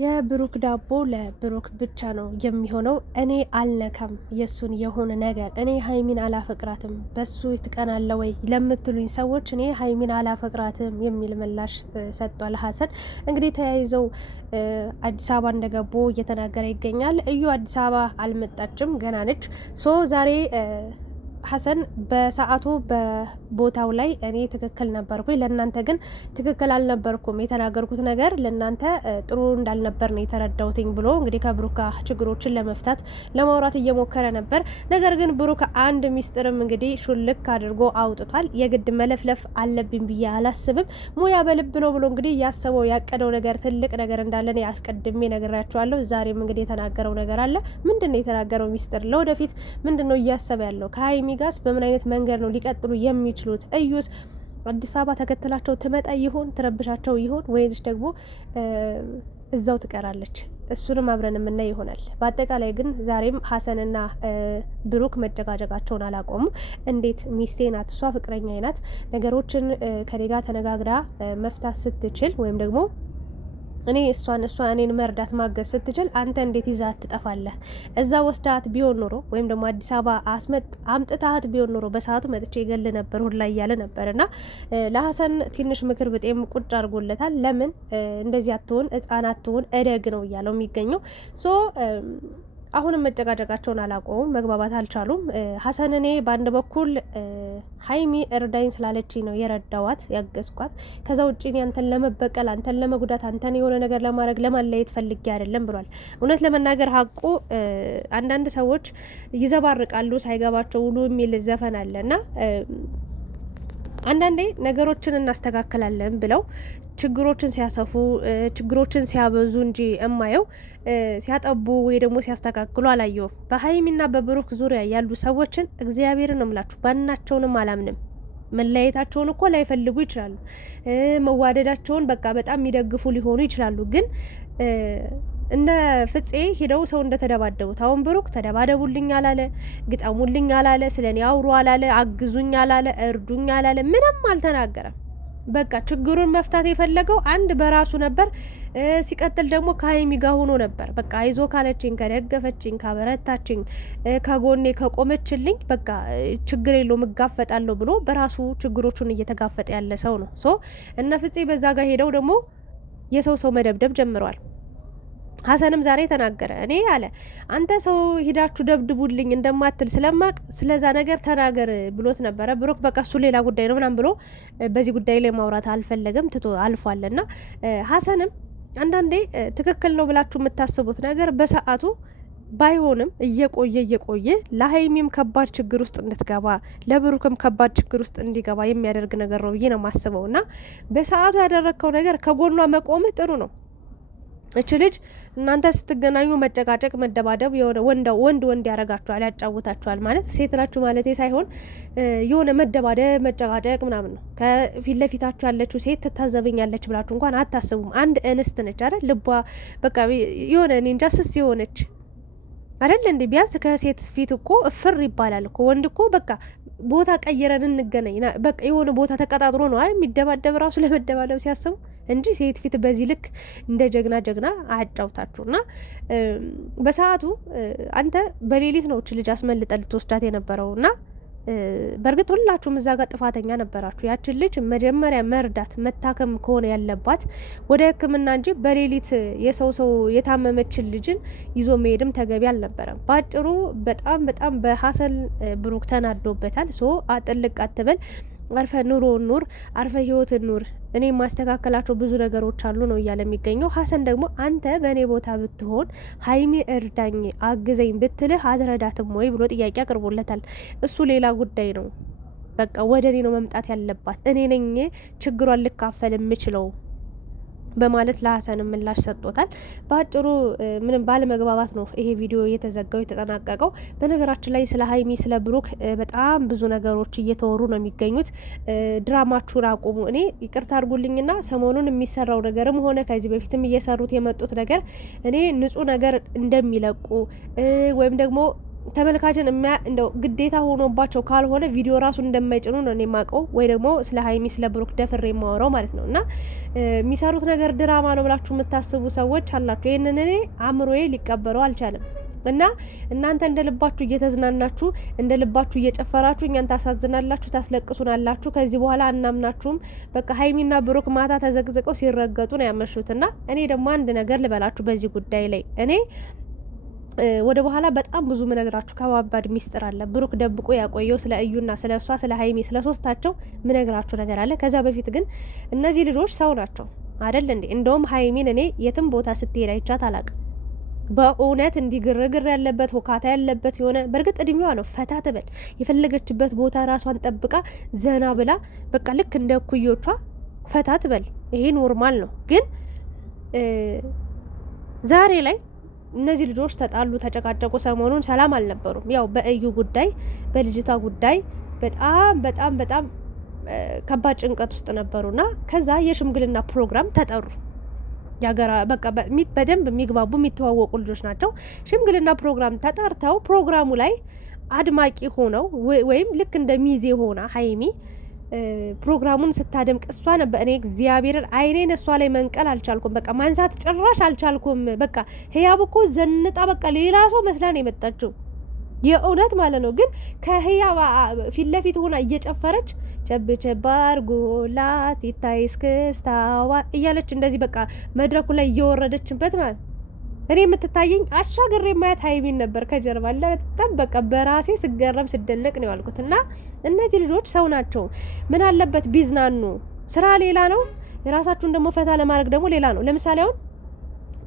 የብሩክ ዳቦ ለብሩክ ብቻ ነው የሚሆነው። እኔ አልነካም የሱን የሆነ ነገር። እኔ ሀይሚን አላፈቅራትም በሱ ትቀናለ ወይ ለምትሉኝ ሰዎች እኔ ሀይሚን አላፈቅራትም የሚል ምላሽ ሰጥቷል ሀሰን። እንግዲህ ተያይዘው አዲስ አበባ እንደገቡ እየተናገረ ይገኛል። እዩ አዲስ አበባ አልመጣችም፣ ገና ነች። ሶ ዛሬ ሀሰን በሰዓቱ በቦታው ላይ እኔ ትክክል ነበርኩኝ፣ ለእናንተ ግን ትክክል አልነበርኩም፣ የተናገርኩት ነገር ለእናንተ ጥሩ እንዳልነበር ነው የተረዳውትኝ ብሎ እንግዲህ ከብሩክ ችግሮችን ለመፍታት ለማውራት እየሞከረ ነበር። ነገር ግን ብሩክ አንድ ሚስጥርም እንግዲህ ሹልክ አድርጎ አውጥቷል። የግድ መለፍለፍ አለብኝ ብዬ አላስብም፣ ሙያ በልብ ነው ብሎ እንግዲህ ያሰበው ያቀደው ነገር ትልቅ ነገር እንዳለን አስቀድሜ ነግራቸዋለሁ። ዛሬም እንግዲህ የተናገረው ነገር አለ። ምንድን ነው የተናገረው ሚስጥር? ለወደፊት ምንድን ነው እያሰበ ያለው? ከሀይሚ ጋስ በምን አይነት መንገድ ነው ሊቀጥሉ የሚችሉት? እዩስ አዲስ አበባ ተከትላቸው ትመጣ ይሆን? ትረብሻቸው ይሆን? ወይንስ ደግሞ እዛው ትቀራለች? እሱንም አብረን የምናይ ይሆናል። በአጠቃላይ ግን ዛሬም ሀሰንና ብሩክ መጨቃጨቃቸውን አላቆሙም። እንዴት ሚስቴ ናት፣ እሷ ፍቅረኛ ናት፣ ነገሮችን ከኔ ጋር ተነጋግራ መፍታት ስትችል ወይም ደግሞ እኔ እሷ እኔን መርዳት ማገዝ ስትችል አንተ እንዴት ይዛት ትጠፋለህ? እዛ ወስዳት ቢሆን ኖሮ ወይም ደግሞ አዲስ አበባ አምጥታት ቢሆን ኖሮ በሰዓቱ መጥቼ ይገል ነበር ሁላ እያለ ነበር። እና ለሀሰን ትንሽ ምክር ብጤም ቁጭ አድርጎለታል። ለምን እንደዚህ አትሆን፣ ህጻን አትሆን፣ እደግ ነው እያለው የሚገኘው። ሶ አሁንም መጨቃጨቃቸውን አላቆሙም፣ መግባባት አልቻሉም። ሀሰን እኔ በአንድ በኩል ሀይሚ እርዳኝ ስላለችኝ ነው የረዳዋት ያገዝኳት፣ ከዛ ውጭ እኔ አንተን ለመበቀል አንተን ለመጉዳት አንተን የሆነ ነገር ለማድረግ ለማለየት ፈልጌ አይደለም ብሏል። እውነት ለመናገር ሀቁ አንዳንድ ሰዎች ይዘባርቃሉ ሳይገባቸው ውሉ የሚል ዘፈን አለ እና አንዳንዴ ነገሮችን እናስተካክላለን ብለው ችግሮችን ሲያሰፉ ችግሮችን ሲያበዙ እንጂ እማየው ሲያጠቡ ወይ ደግሞ ሲያስተካክሉ አላየውም። በሀይሚና በብሩክ ዙሪያ ያሉ ሰዎችን እግዚአብሔርን ነው ምላችሁ ባናቸውንም አላምንም። መለያየታቸውን እኮ ላይፈልጉ ይችላሉ። መዋደዳቸውን በቃ በጣም የሚደግፉ ሊሆኑ ይችላሉ። ግን እነ ፍፄ ሄደው ሰው እንደተደባደቡት አሁን ብሩክ ተደባደቡልኝ አላለ፣ ግጠሙልኝ አላለ፣ ስለኔ አውሩ አላለ፣ አግዙኝ አላለ፣ እርዱኝ አላለ፣ ምንም አልተናገረም። በቃ ችግሩን መፍታት የፈለገው አንድ በራሱ ነበር። ሲቀጥል ደግሞ ከሀይሚ ጋር ሆኖ ነበር። በቃ አይዞ ካለችኝ፣ ከደገፈችኝ፣ ካበረታችኝ፣ ከጎኔ ከቆመችልኝ በቃ ችግር የለውም እጋፈጣለሁ ብሎ በራሱ ችግሮቹን እየተጋፈጠ ያለ ሰው ነው። ሶ እነ ፍፄ በዛ ጋር ሄደው ደግሞ የሰው መደብደብ ጀምረዋል። ሀሰንም ዛሬ ተናገረ። እኔ አለ አንተ ሰው ሂዳችሁ ደብድቡልኝ እንደማትል ስለማቅ ስለዛ ነገር ተናገር ብሎት ነበረ። ብሩክ በቃ እሱ ሌላ ጉዳይ ነው ምናምን ብሎ በዚህ ጉዳይ ላይ ማውራት አልፈለገም፣ ትቶ አልፏል። እና ሀሰንም አንዳንዴ ትክክል ነው ብላችሁ የምታስቡት ነገር በሰዓቱ ባይሆንም እየቆየ ለሀይሚም ከባድ ችግር ውስጥ እንድትገባ ለብሩክም ከባድ ችግር ውስጥ እንዲገባ የሚያደርግ ነገር ነው ብዬ ነው የማስበው። እና በሰዓቱ ያደረግከው ነገር ከጎኗ መቆምህ ጥሩ ነው። እች ልጅ እናንተ ስትገናኙ መጨቃጨቅ፣ መደባደብ የሆነ ወንድ ያረጋችኋል፣ ያጫውታችኋል። ማለት ሴት ናችሁ ማለት ሳይሆን የሆነ መደባደብ፣ መጨቃጨቅ ምናምን ነው። ከፊት ለፊታችሁ ያለችው ሴት ትታዘበኛለች ብላችሁ እንኳን አታስቡም። አንድ እንስት ነች አይደል? ልቧ በቃ የሆነ እኔ እንጃ ስስ የሆነች አይደል እንዴ? ቢያንስ ከሴት ፊት እኮ እፍር ይባላል እኮ። ወንድ እኮ በቃ ቦታ ቀይረን እንገናኝ በቃ የሆነ ቦታ ተቀጣጥሮ ነው አይደል የሚደባደብ ራሱ ለመደባደብ ሲያስቡ እንጂ ሴት ፊት በዚህ ልክ እንደ ጀግና አያጫውታችሁ። እና በሰዓቱ አንተ በሌሊት ነው እች ልጅ አስመልጠ ልትወስዳት የነበረው እና በእርግጥ ሁላችሁም እዛ ጋር ጥፋተኛ ነበራችሁ። ያችን ልጅ መጀመሪያ መርዳት መታከም ከሆነ ያለባት ወደ ሕክምና እንጂ በሌሊት ሰው የታመመችን ልጅን ይዞ መሄድም ተገቢ አልነበረም። በአጭሩ በጣም በሀሰን ብሩክ ተናዶበታል። ሶ አጥልቅ አትበል፣ አርፈ ኑሮ ኑር፣ አርፈ ህይወት ኑር፣ እኔ ማስተካከላቸው ብዙ ነገሮች አሉ ነው እያለ የሚገኘው። ሀሰን ደግሞ አንተ በእኔ ቦታ ብትሆን ሀይሚ እርዳኝ አግዘኝ ብትልህ አትረዳትም ወይ ብሎ ጥያቄ አቅርቦለታል። እሱ ሌላ ጉዳይ ነው። በቃ ወደ እኔ ነው መምጣት ያለባት፣ እኔ ነኝ ችግሯን ልካፈል የምችለው በማለት ለሀሰን ምላሽ ሰጥቶታል። በአጭሩ ምንም ባለመግባባት ነው ይሄ ቪዲዮ የተዘጋው የተጠናቀቀው። በነገራችን ላይ ስለ ሀይሚ ስለ ብሩክ በጣም ብዙ ነገሮች እየተወሩ ነው የሚገኙት። ድራማችሁን አቁሙ። እኔ ይቅርታ አድርጉልኝና ሰሞኑን የሚሰራው ነገርም ሆነ ከዚህ በፊትም እየሰሩት የመጡት ነገር እኔ ንጹህ ነገር እንደሚለቁ ወይም ደግሞ ተመልካችን እንደው ግዴታ ሆኖባቸው ካልሆነ ቪዲዮ ራሱ እንደማይጭኑ ነው እኔ የማውቀው፣ ወይ ደግሞ ስለ ሀይሚ ስለ ብሩክ ደፍሬ የማወራው ማለት ነው። እና የሚሰሩት ነገር ድራማ ነው ብላችሁ የምታስቡ ሰዎች አላችሁ። ይህንን እኔ አእምሮዬ ሊቀበለው አልቻለም። እና እናንተ እንደ ልባችሁ እየተዝናናችሁ እንደ ልባችሁ እየጨፈራችሁ እኛን ታሳዝናላችሁ፣ ታስለቅሱናላችሁ። ከዚህ በኋላ አናምናችሁም። በቃ ሀይሚና ብሩክ ማታ ተዘቅዝቀው ሲረገጡ ነው ያመሹት። እና እኔ ደግሞ አንድ ነገር ልበላችሁ በዚህ ጉዳይ ላይ እኔ ወደ በኋላ በጣም ብዙ ምነግራችሁ ከባባድ ሚስጥር አለ። ብሩክ ደብቆ ያቆየው ስለ እዩና ስለ እሷ ስለ ሀይሚ ስለ ሶስታቸው ምነግራችሁ ነገር አለ። ከዛ በፊት ግን እነዚህ ልጆች ሰው ናቸው አይደል እንዴ? እንደውም ሀይሚን እኔ የትም ቦታ ስትሄድ አይቻት አላቅም። በእውነት እንዲህ ግርግር ያለበት ሁካታ ያለበት የሆነ በእርግጥ እድሜዋ ነው፣ ፈታ ትበል የፈለገችበት ቦታ ራሷን ጠብቃ ዘና ብላ በቃ ልክ እንደ እኩዮቿ ፈታ ትበል። ይሄ ኖርማል ነው። ግን ዛሬ ላይ እነዚህ ልጆች ተጣሉ፣ ተጨቃጨቁ። ሰሞኑን ሰላም አልነበሩም። ያው በእዩ ጉዳይ በልጅቷ ጉዳይ በጣም በጣም በጣም ከባድ ጭንቀት ውስጥ ነበሩና ከዛ የሽምግልና ፕሮግራም ተጠሩ። ያገራ በቃ በደንብ የሚግባቡ የሚተዋወቁ ልጆች ናቸው። ሽምግልና ፕሮግራም ተጠርተው ፕሮግራሙ ላይ አድማቂ ሆነው ወይም ልክ እንደ ሚዜ ሆና ሀይሚ ፕሮግራሙን ስታደምቅ እሷ ነበር። እኔ እግዚአብሔርን አይኔን እሷ ላይ መንቀል አልቻልኩም። በቃ ማንሳት ጭራሽ አልቻልኩም። በቃ ህያብ እኮ ዘንጣ በቃ ሌላ ሰው መስላ ነው የመጣችው የእውነት ማለት ነው። ግን ከህያብ ፊት ለፊት ሆና እየጨፈረች ቸብ ቸብ አርጎላት ይታይ እስክስታዋ እያለች እንደዚህ በቃ መድረኩ ላይ እየወረደችበት ማለት እኔ የምትታየኝ አሻግሬ ማየት ሀይሚን ነበር ከጀርባ በጣም በቃ በራሴ ስገረም ስደነቅ ነው ያልኩት። እና እነዚህ ልጆች ሰው ናቸው። ምን አለበት ቢዝናኑ? ስራ ሌላ ነው፣ የራሳችሁን ደግሞ ፈታ ለማድረግ ደግሞ ሌላ ነው። ለምሳሌ አሁን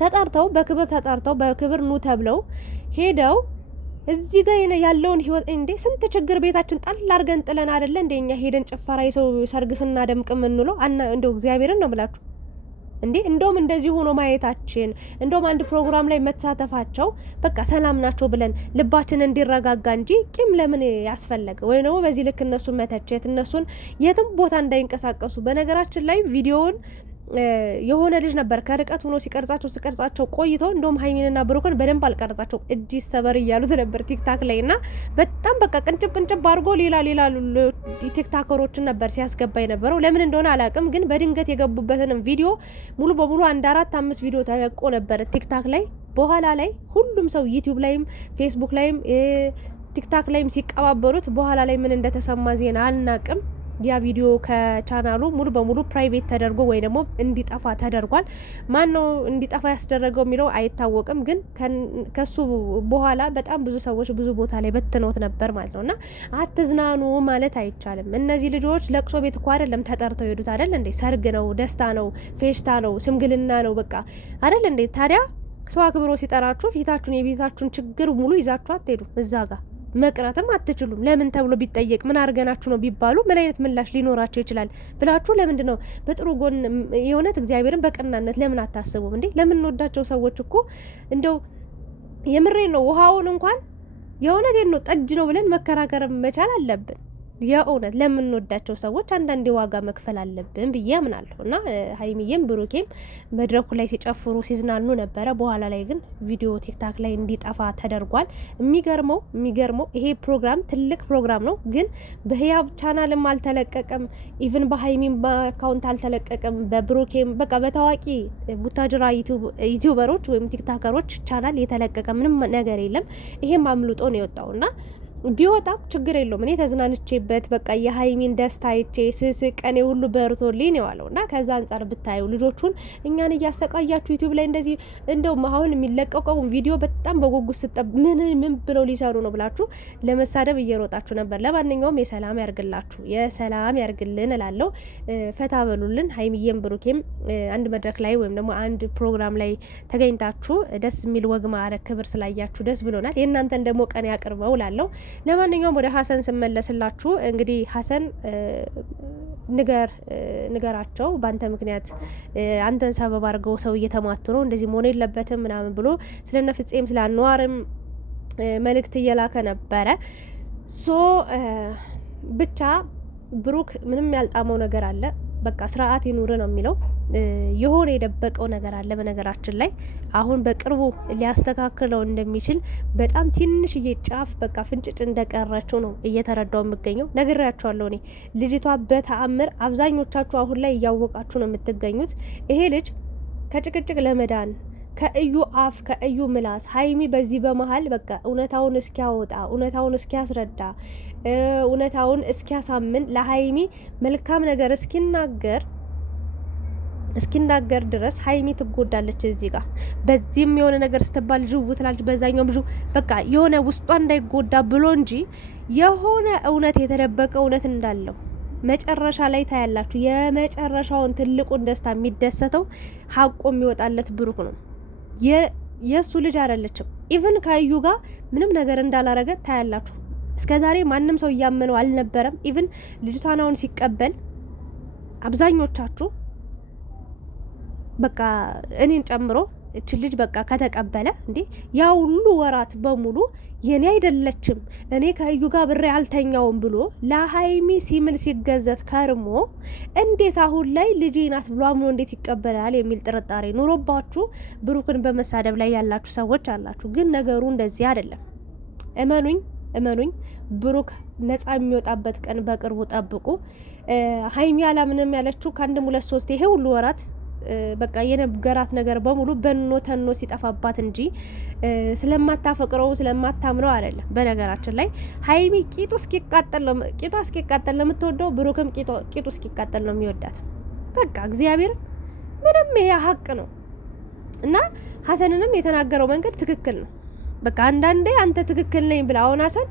ተጠርተው በክብር ኑ ተብለው ሄደው እዚህ ጋር ያለውን ህይወት እንዴ ስንት ችግር ቤታችን ጣል አድርገን ጥለን አይደለ እንደኛ ሄደን ጭፈራ የሰው ሰርግ ስናደምቅ የምንውለው እንደው እግዚአብሔርን ነው ብላችሁ እንዴ እንደውም እንደዚህ ሆኖ ማየታችን እንደውም አንድ ፕሮግራም ላይ መሳተፋቸው በቃ ሰላም ናቸው ብለን ልባችን እንዲረጋጋ እንጂ ቂም ለምን ያስፈለገ? ወይ ነው በዚህ ልክ እነሱን መተቸት፣ እነሱን የትም ቦታ እንዳይንቀሳቀሱ። በነገራችን ላይ ቪዲዮውን የሆነ ልጅ ነበር ከርቀት ሆኖ ሲቀርጻቸው ቆይቶ እንደውም ሀይሚንና ብሩክን በደንብ አልቀረጻቸው እጅ ሰበር እያሉት ነበር ቲክታክ ላይ እና በጣም በቃ ቅንጭብ አድርጎ ሌላ ቲክታከሮችን ነበር ሲያስገባ የነበረው። ለምን እንደሆነ አላውቅም፣ ግን በድንገት የገቡበትንም ቪዲዮ ሙሉ በሙሉ 4-5 ቪዲዮ ተለቆ ነበር ቲክታክ ላይ። በኋላ ላይ ሁሉም ሰው ዩቲዩብ ላይም ፌስቡክ ላይም ቲክታክ ላይም ሲቀባበሉት በኋላ ላይ ምን እንደተሰማ ዜና አልናቅም። ያ ቪዲዮ ከቻናሉ ሙሉ በሙሉ ፕራይቬት ተደርጎ ወይ ደግሞ እንዲጠፋ ተደርጓል። ማን ነው እንዲጠፋ ያስደረገው የሚለው አይታወቅም። ግን ከሱ በኋላ በጣም ብዙ ሰዎች ብዙ ቦታ ላይ በትነውት ነበር ማለት ነውና አትዝናኑ ማለት አይቻልም። እነዚህ ልጆች ለቅሶ ቤት እኮ አይደለም ተጠርተው ሄዱት አይደል እንዴ? ሰርግ ነው፣ ደስታ ነው፣ ፌሽታ ነው፣ ሽምግልና ነው በቃ አይደል እንዴ? ታዲያ ሰው አክብሮ ሲጠራችሁ ፊታችሁን የቤታችሁን ችግር ሙሉ ይዛችሁ አትሄዱ። እዛ ጋር መቅረትም አትችሉም። ለምን ተብሎ ቢጠየቅ ምን አድርገናችሁ ነው ቢባሉ ምን አይነት ምላሽ ሊኖራቸው ይችላል ብላችሁ ለምንድን ነው በጥሩ ጎን የእውነት እግዚአብሔርን በቀናነት ለምን አታስቡም እንዴ? ለምንወዳቸው ሰዎች እኮ እንደው የምሬን ነው ውሃውን እንኳን የእውነቴን ነው ጠጅ ነው ብለን መከራከር መቻል አለብን። የእውነት ለምንወዳቸው ሰዎች አንዳንዴ ዋጋ መክፈል አለብን ብዬ አምናለሁ። እና ሀይሚዬም ብሩኬም መድረኩ ላይ ሲጨፍሩ ሲዝናኑ ነበረ። በኋላ ላይ ግን ቪዲዮ ቲክታክ ላይ እንዲጠፋ ተደርጓል። የሚገርመው ይሄ ፕሮግራም ትልቅ ፕሮግራም ነው፣ ግን በህያብ ቻናልም አልተለቀቀም። ኢቭን በሀይሚም አካውንት አልተለቀቀም። በብሩኬም በቃ በታዋቂ ቡታጅራ ዩቲዩበሮች ወይም ቲክታከሮች ቻናል የተለቀቀ ምንም ነገር የለም። ይሄም አምልጦ ነው የወጣውና ቢወጣም ችግር የለውም። እኔ ተዝናንቼበት በቃ የሀይሚን ደስታ አይቼ ስስቅ እኔ ሁሉ በርቶልኝ ነው ያለው። እና ከዛ አንጻር ብታዩ ልጆቹን እኛን እያሰቃያችሁ ዩቲዩብ ላይ እንደዚህ እንደውም አሁን የሚለቀቀውን ቪዲዮ በጣም በጉጉት ስጠብ ምን ብለው ሊሰሩ ነው ብላችሁ ለመሳደብ እየሮጣችሁ ነበር። ለማንኛውም የሰላም ያርግላችሁ፣ የሰላም ያርግልን እላለሁ። ፈታ በሉልን። ሀይሚዬም ብሩኬም አንድ መድረክ ላይ ወይም ደግሞ አንድ ፕሮግራም ላይ ተገኝታችሁ ደስ የሚል ወግ ማዕረግ ክብር ስላያችሁ ደስ ብሎናል። የእናንተን ደግሞ ቀን ያቅርበው እላለሁ። ለማንኛውም ወደ ሀሰን ስመለስላችሁ እንግዲህ ሀሰን ንገራቸው በአንተ ምክንያት አንተን ሰበብ አድርገው ሰው እየተማቱ ነው፣ እንደዚህ መሆን የለበትም ምናምን ብሎ ስለነ ፍጼም ስለ አንዋርም መልእክት እየላከ ነበረ። ብቻ ብሩክ ምንም ያልጣመው ነገር አለ። በቃ ስርዓት ይኑር ነው የሚለው። የሆነ የደበቀው ነገር አለ። በነገራችን ላይ አሁን በቅርቡ ሊያስተካክለው እንደሚችል በጣም ትንሽዬ ጫፍ በቃ ፍንጭጭ እንደቀረችው ነው እየተረዳው የምገኘው። ነግሬያቸዋለሁ እኔ ልጅቷ በተአምር አብዛኞቻችሁ አሁን ላይ እያወቃችሁ ነው የምትገኙት። ይሄ ልጅ ከጭቅጭቅ ለመዳን ከእዩ አፍ ከእዩ ምላስ ሀይሚ በዚህ በመሀል በቃ እውነታውን እስኪያወጣ እውነታውን እስኪያስረዳ እውነታውን እስኪያሳምን ለሀይሚ መልካም ነገር እስኪናገር ድረስ ሀይሚ ትጎዳለች። እዚህ ጋር በዚህም የሆነ ነገር ስትባል ዥው ትላለች፣ በዛኛውም ዥው በቃ የሆነ ውስጧ እንዳይጎዳ ብሎ እንጂ የሆነ እውነት የተደበቀ እውነት እንዳለው መጨረሻ ላይ ታያላችሁ። የመጨረሻውን ትልቁን ደስታ የሚደሰተው ሀቆ የሚወጣለት ብሩክ ነው። የእሱ ልጅ አይደለችም። ኢቭን ከእዩ ጋር ምንም ነገር እንዳላረገ ታያላችሁ። እስከዛሬ ማንም ሰው እያመነው አልነበረም። ኢቭን ልጅቷን አሁን ሲቀበል አብዛኞቻችሁ በቃ እኔን ጨምሮ እች ልጅ በቃ ከተቀበለ እንዴ ያ ሁሉ ወራት በሙሉ የኔ አይደለችም እኔ ከእዩ ጋር ብሬ አልተኛውም ብሎ ለሀይሚ ሲምል ሲገዘት ከርሞ እንዴት አሁን ላይ ልጄ ናት ብሎ አምኖ እንዴት ይቀበላል የሚል ጥርጣሬ ኑሮባችሁ ብሩክን በመሳደብ ላይ ያላችሁ ሰዎች አላችሁ። ግን ነገሩ እንደዚህ አይደለም። እመኑኝ ብሩክ ነፃ የሚወጣበት ቀን በቅርቡ ጠብቁ። ሀይሚ አላምንም ያለችው ከአንድም 2-3 ይሄ ሁሉ ወራት በቃ የነገራት ነገር በሙሉ በኖ ተኖ ሲጠፋባት እንጂ ስለማታፈቅረው ስለማታምነው አይደለም። በነገራችን ላይ ሀይሚ ቂጡ እስኪቃጠል ነው የምትወደው፣ ብሩክም ቂጡ እስኪቃጠል ነው የሚወዳት። በቃ እግዚአብሔር ምንም ይሄ ሀቅ ነው እና ሀሰንንም የተናገረው መንገድ ትክክል ነው። በቃ አንዳንዴ አንተ ትክክል ነኝ ብላ አሁን ሀሰን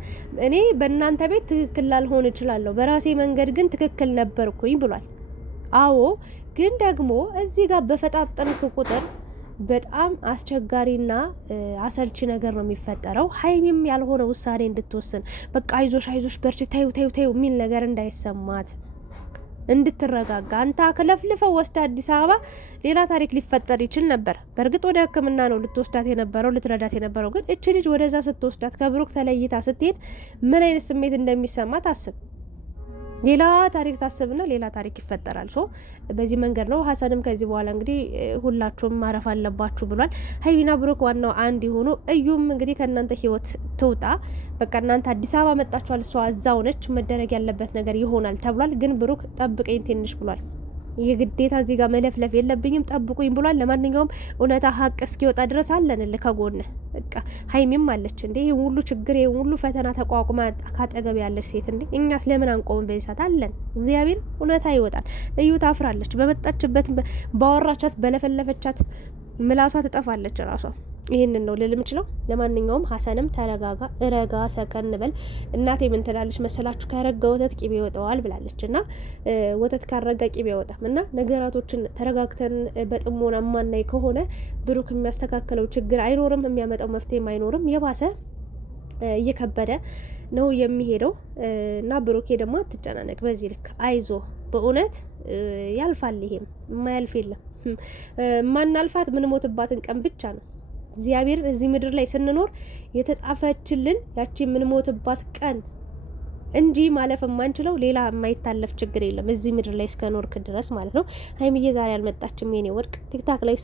እኔ በእናንተ ቤት ትክክል ላልሆን እችላለሁ፣ በራሴ መንገድ ግን ትክክል ነበርኩኝ ብሏል። አዎ ግን ደግሞ እዚህ ጋር በፈጣጠንክ ቁጥር በጣም አስቸጋሪና አሰልቺ ነገር ነው የሚፈጠረው። ሀይሚም ያልሆነ ውሳኔ እንድትወስን በቃ አይዞሽ በርቺ ታዩ የሚል ነገር እንዳይሰማት እንድትረጋጋ አንተ አክለፍልፈው ወስደ አዲስ አበባ ሌላ ታሪክ ሊፈጠር ይችል ነበር። በእርግጥ ወደ ሕክምና ነው ልትወስዳት የነበረው ልትረዳት የነበረው። ግን እች ልጅ ወደዛ ስትወስዳት ከብሩክ ተለይታ ስትሄድ ምን አይነት ስሜት እንደሚሰማት አስብ። ሌላ ታሪክ ታስብና ሌላ ታሪክ ይፈጠራል። ሶ በዚህ መንገድ ነው። ሀሰንም ከዚህ በኋላ እንግዲህ ሁላችሁም ማረፍ አለባችሁ ብሏል። ሀይሚና ብሩክ ዋናው አንድ የሆኑ እዩም እንግዲህ ከእናንተ ህይወት ትውጣ። በቃ እናንተ አዲስ አበባ መጣችኋል፣ እሷ እዛው ነች፣ መደረግ ያለበት ነገር ይሆናል ተብሏል። ግን ብሩክ ጠብቀኝ ትንሽ ብሏል። የግዴታ እዚህ ጋር መለፍለፍ የለብኝም ጠብቁኝ ብሏል። ለማንኛውም እውነታ ሀቅ እስኪወጣ ድረስ አለንልህ ከጎንህ። በቃ ሀይሚም አለች እንዴ ይሄ ሁሉ ችግር ይሄ ሁሉ ፈተና ተቋቁማ ካጠገብ ያለች ሴት እንዴ እኛስ ለምን አንቆም? በዚህ ሰዓት አለን። እግዚአብሔር እውነታ ይወጣል። እዩ ታፍራለች። በመጣችበት ባወራቻት በለፈለፈቻት ምላሷ ትጠፋለች ራሷ። ይህንን ነው ልል የምችለው። ለማንኛውም ሀሰንም ተረጋጋ፣ እረጋ፣ ሰከን በል። እናቴ ምን ትላለች መሰላችሁ? ከረጋ ወተት ቂቤ ይወጣዋል ብላለች እና ወተት ካረጋ ቂቤ አይወጣም እና ነገራቶችን ተረጋግተን በጥሞና ማናይ ከሆነ ብሩክ የሚያስተካክለው ችግር አይኖርም፣ የሚያመጣው መፍትሄም አይኖርም። የባሰ እየከበደ ነው የሚሄደው እና ብሩኬ ደግሞ አትጨናነቅ፣ በዚህ ልክ አይዞ። በእውነት ያልፋል። ይሄም የማያልፍ የለም። ማናልፋት ምንሞትባትን ቀን ብቻ ነው። እግዚአብሔር እዚህ ምድር ላይ ስንኖር የተጻፈችልን ያቺ የምንሞትባት ቀን እንጂ ማለፍ የማንችለው ሌላ የማይታለፍ ችግር የለም እዚህ ምድር ላይ እስከኖርክ ድረስ ማለት ነው። ሀይሚዬ ዛሬ አልመጣችም የኔ ወርቅ። ቲክታክ ላይ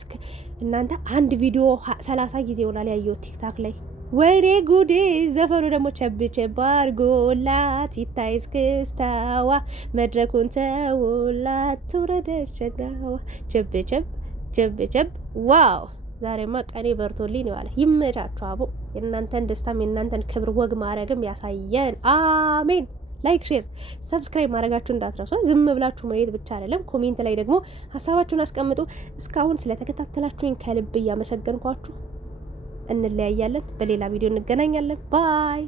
እናንተ አንድ ቪዲዮ 30 ጊዜ ይሆናል ያየሁት ቲክታክ ላይ። ወይኔ ጉዴ! ዘፈኑ ደግሞ ቸብ ቸብ አርጎላት ይታይ እስክስታዋ መድረኩን ተውላት ትውረደች ሸጋዋ ቸብ ዋው! ዛሬማ ቀኔ በርቶልኝ ነው ያለ። ይመቻችሁ አቦ። የእናንተን ደስታም የእናንተን ክብር ወግ ማድረግም ያሳየን። አሜን። ላይክ፣ ሼር፣ ሰብስክራይብ ማድረጋችሁ እንዳትረሱ። ዝም ብላችሁ ማየት ብቻ አይደለም፣ ኮሜንት ላይ ደግሞ ሀሳባችሁን አስቀምጡ። እስካሁን ስለተከታተላችሁኝ ከልብ እያመሰገንኳችሁ እንለያያለን። በሌላ ቪዲዮ እንገናኛለን። ባይ